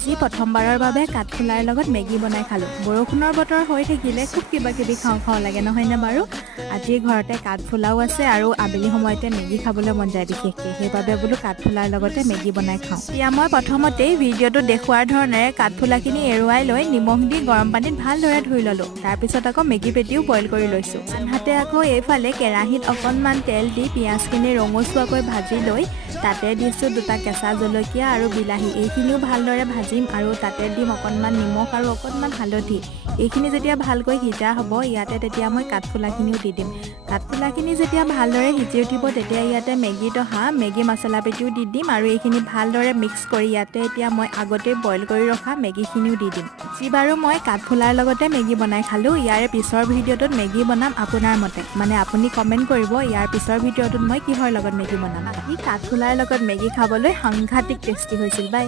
আজি প্ৰথমবাৰৰ বাবে কাঠফুলাৰ লগত মেগী বনাই খালোঁ। বৰষুণৰ বতৰ হৈ থাকিলে খুব কিবা কিবি খাওঁ লাগে নহয়নে বাৰু? আজি ঘৰতে কাঠফুলাও আছে আৰু আবেলি সময়তে মেগী খাবলৈ মন যায় বিশেষকৈ, সেইবাবে বোলো কাঠফুলাৰ লগতে মেগী বনাই খাওঁ। এতিয়া মই প্ৰথমতেই ভিডিঅ'টোত দেখুৱাৰ ধৰণেৰে কাঠফুলাখিনি এৰুৱাই লৈ নিমখ দি গৰম পানীত ভালদৰে ধুই ল'লোঁ। তাৰপিছত আকৌ মেগী পেটিও বইল কৰি লৈছোঁ। আনহাতে আকৌ এইফালে কেৰাহীত অকণমান তেল দি পিঁয়াজখিনি ৰঙচুৱাকৈ ভাজি লৈ তাতে দিছোঁ 2টা কেঁচা জলকীয়া আৰু বিলাহী। এইখিনিও ভালদৰে ভাজিম আৰু তাতে দিম অকণমান নিমখ আৰু অকণমান হালধি। এইখিনি যেতিয়া ভালকৈ সিজা হ'ব ইয়াতে তেতিয়া মই কাঠফুলাখিনিও দি দিম। কাঠফুলাখিনি যেতিয়া ভালদৰে সিজি উঠিব তেতিয়া ইয়াতে মেগীত অহা মেগী মছলা পেটিও দি দিম আৰু এইখিনি ভালদৰে মিক্স কৰি ইয়াতে এতিয়া মই আগতে বইল কৰি ৰখা মেগীখিনিও দি দিম। যি বাৰু মই কাঠফুলাৰ লগতে মেগী বনাই খালোঁ, ইয়াৰে পিছৰ ভিডিঅ'টোত মেগী বনাম আপোনাৰ মতে, মানে আপুনি কমেণ্ট কৰিব ইয়াৰ পিছৰ ভিডিঅ'টোত মই কিহৰ লগত মেগী বনাম। কাঠফুলাৰ লগত মেগী খাবলৈ সাংঘাতিক টেষ্টি হৈছিল। বাই।